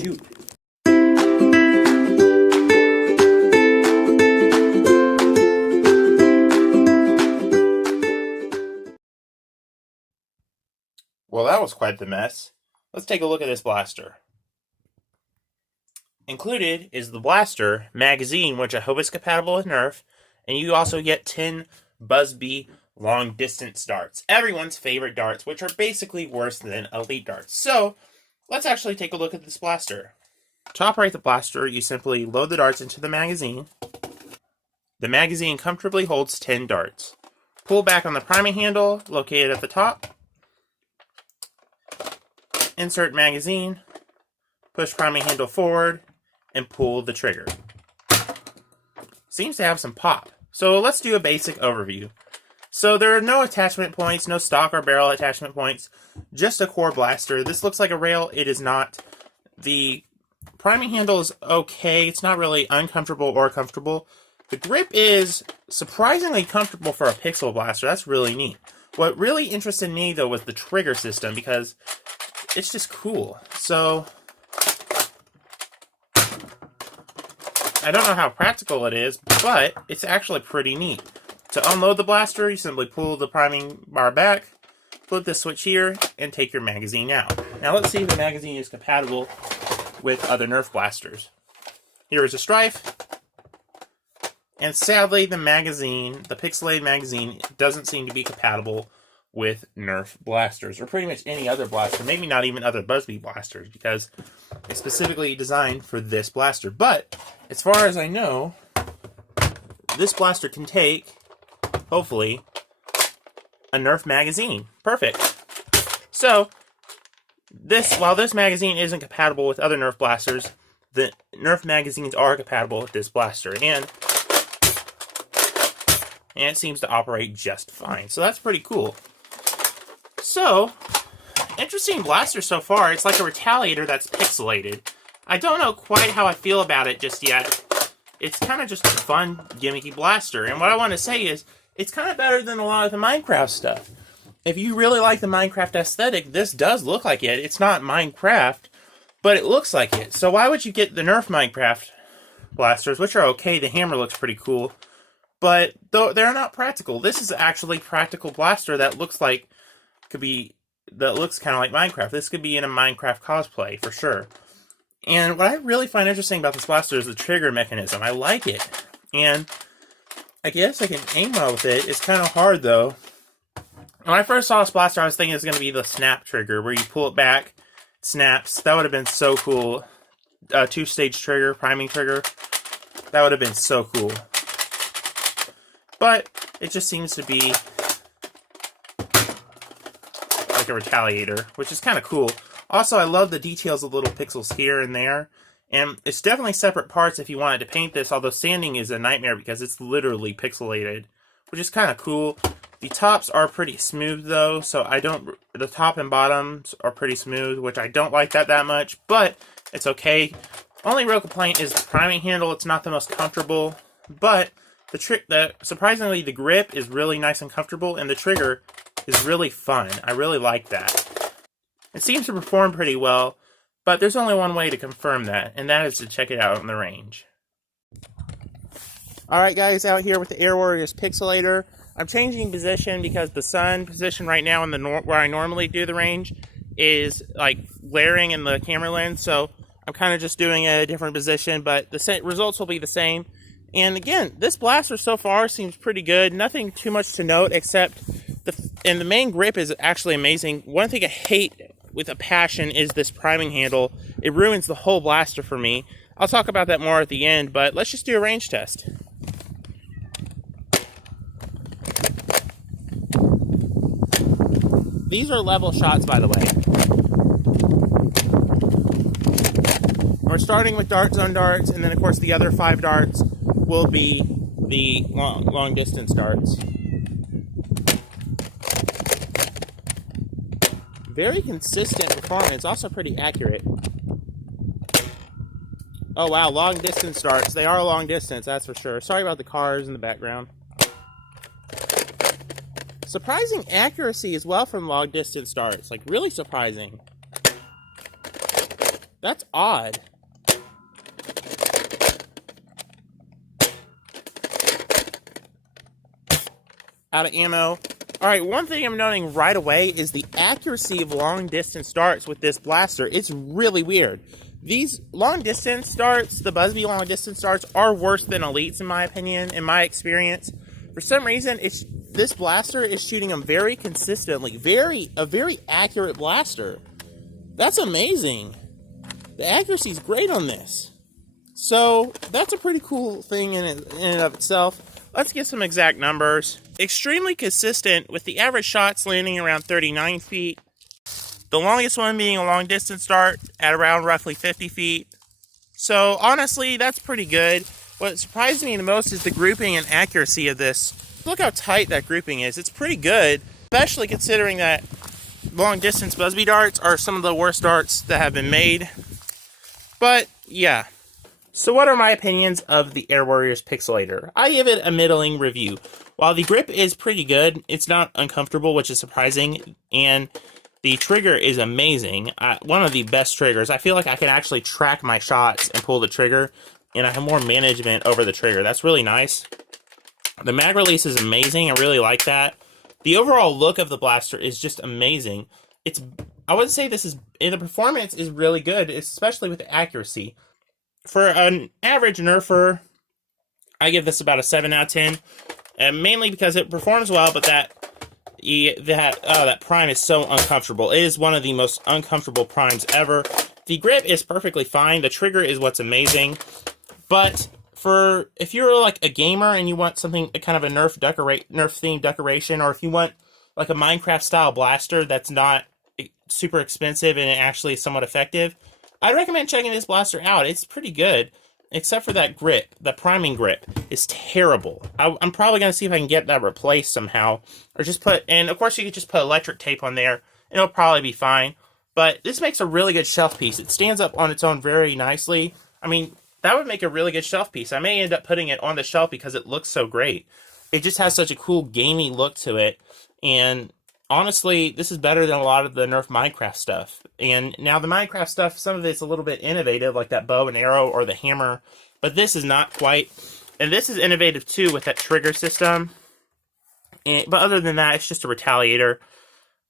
shoot. Well, that was quite the mess. Let's take a look at this blaster. Included is the blaster magazine, which I hope is compatible with Nerf, and you also get 10 Buzzbee long distance darts. Everyone's favorite darts, which are basically worse than elite darts. So, let's actually take a look at this blaster. To operate the blaster, you simply load the darts into the magazine. The magazine comfortably holds 10 darts. Pull back on the priming handle, located at the top. Insert magazine, push priming handle forward, and pull the trigger. Seems to have some pop. So let's do a basic overview. So there are no attachment points, no stock or barrel attachment points, just a core blaster. This looks like a rail, it is not. The priming handle is okay, it's not really uncomfortable or comfortable. The grip is surprisingly comfortable for a pixel blaster, that's really neat. What really interested me though was the trigger system, because it's just cool. So, I don't know how practical it is, but it's actually pretty neat. To unload the blaster, you simply pull the priming bar back, flip the switch here, and take your magazine out. Now let's see if the magazine is compatible with other Nerf blasters. Here is a Strife, and sadly the magazine, the Pixelator magazine, doesn't seem to be compatible with Nerf blasters, or pretty much any other blaster, maybe not even other Buzzbee blasters, because it's specifically designed for this blaster. But, as far as I know, this blaster can take, hopefully, a Nerf magazine. Perfect. So, while this magazine isn't compatible with other Nerf blasters, the Nerf magazines are compatible with this blaster, and it seems to operate just fine. So that's pretty cool. So, interesting blaster so far. It's like a Retaliator that's pixelated. I don't know quite how I feel about it just yet. It's kind of just a fun, gimmicky blaster. And what I want to say is, it's kind of better than a lot of the Minecraft stuff. If you really like the Minecraft aesthetic, this does look like it. It's not Minecraft, but it looks like it. So why would you get the Nerf Minecraft blasters, which are okay. The hammer looks pretty cool. But though they're not practical. This is actually a practical blaster that looks kind of like Minecraft. This could be in a Minecraft cosplay for sure. And what I really find interesting about this blaster is the trigger mechanism. I like it. And I guess I can aim well with it. It's kind of hard though. When I first saw this blaster, I was thinking it's going to be the snap trigger, where you pull it back, it snaps. That would have been so cool. Two-stage trigger, priming trigger. That would have been so cool. But it just seems to be like a Retaliator, which is kind of cool. Also, I love the details of little pixels here and there. And it's definitely separate parts if you wanted to paint this, although sanding is a nightmare because it's literally pixelated, which is kind of cool. The tops are pretty smooth though, so the top and bottoms are pretty smooth, which I don't like that much, but it's okay. Only real complaint is the priming handle. It's not the most comfortable, but surprisingly the grip is really nice and comfortable, and the trigger is really fun. I really like that. It seems to perform pretty well, but there's only one way to confirm that, and that is to check it out on the range. Alright guys, out here with the Air Warriors Pixelator. I'm changing position because the sun position right now in where I normally do the range is like glaring in the camera lens, so I'm kind of just doing a different position, but the results will be the same. And again, this blaster so far seems pretty good. Nothing too much to note, except the main grip is actually amazing. One thing I hate with a passion is this priming handle. It ruins the whole blaster for me. I'll talk about that more at the end, but let's just do a range test. These are level shots, by the way. We're starting with dart zone darts, and then of course the other 5 darts will be the long distance darts. Very consistent performance, also pretty accurate. Oh wow, long distance darts. They are long distance, that's for sure. Sorry about the cars in the background. Surprising accuracy as well from long distance darts, like really surprising. That's odd. Out of ammo. Alright, one thing I'm noting right away is the accuracy of long distance darts with this blaster. It's really weird. These long distance darts, the Busby long distance darts, are worse than elites in my opinion, in my experience. For some reason, this blaster is shooting them very consistently. A very accurate blaster. That's amazing. The accuracy is great on this. So, that's a pretty cool thing in and of itself. Let's get some exact numbers. Extremely consistent, with the average shots landing around 39 feet. The longest one being a long distance dart at around roughly 50 feet. So, honestly, that's pretty good. What surprised me the most is the grouping and accuracy of this. Look how tight that grouping is. It's pretty good, especially considering that long distance Busby darts are some of the worst darts that have been made. But, yeah. So what are my opinions of the Air Warriors Pixelator? I give it a middling review. While the grip is pretty good, it's not uncomfortable, which is surprising, and the trigger is amazing. One of the best triggers. I feel like I can actually track my shots and pull the trigger, and I have more management over the trigger. That's really nice. The mag release is amazing. I really like that. The overall look of the blaster is just amazing. I would say the performance is really good, especially with the accuracy. For an average Nerfer, I give this about a 7 out of 10. Mainly because it performs well, but that prime is so uncomfortable. It is one of the most uncomfortable primes ever. The grip is perfectly fine. The trigger is what's amazing. But if you're like a gamer and you want something kind of a Nerf themed decoration, or if you want like a Minecraft style blaster that's not super expensive and actually somewhat effective, I'd recommend checking this blaster out. It's pretty good, except for that grip. The priming grip is terrible. I'm probably going to see if I can get that replaced somehow. Or and of course you could just put electric tape on there, and it'll probably be fine. But this makes a really good shelf piece. It stands up on its own very nicely. I mean, that would make a really good shelf piece. I may end up putting it on the shelf because it looks so great. It just has such a cool gamey look to it. And honestly, this is better than a lot of the Nerf Minecraft stuff. And now the Minecraft stuff, some of it's a little bit innovative, like that bow and arrow or the hammer. But this is not quite. And this is innovative too with that trigger system. But other than that, it's just a retaliator.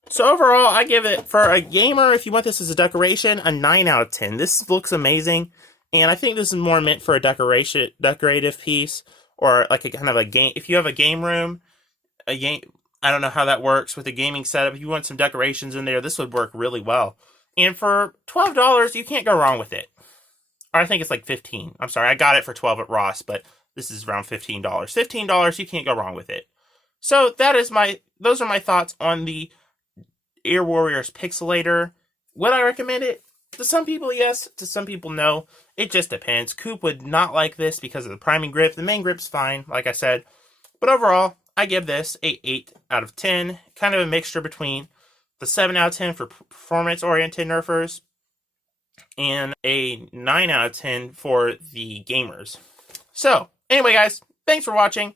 So overall, I give it, for a gamer, if you want this as a decoration, a 9 out of 10. This looks amazing. And I think this is more meant for a decorative piece. Or like a kind of a game. If you have a game room, I don't know how that works with a gaming setup. If you want some decorations in there, this would work really well. And for $12, you can't go wrong with it. Or I think it's like $15. I'm sorry, I got it for $12 at Ross, but this is around $15. $15, you can't go wrong with it. So those are my thoughts on the Air Warriors Pixelator. Would I recommend it? To some people, yes. To some people, no. It just depends. Coop would not like this because of the priming grip. The main grip's fine, like I said. But overall, I give this a 8 out of 10. Kind of a mixture between the 7 out of 10 for performance-oriented Nerfers and a 9 out of 10 for the gamers. So, anyway, guys, thanks for watching.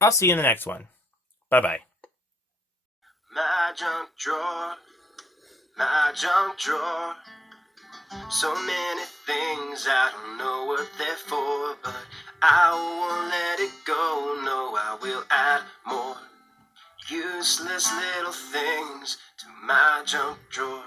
I'll see you in the next one. Bye-bye. My junk drawer, my junk drawer. So many things, I don't know what they're for, but I won't let it go, no, I will add more useless little things to my junk drawer.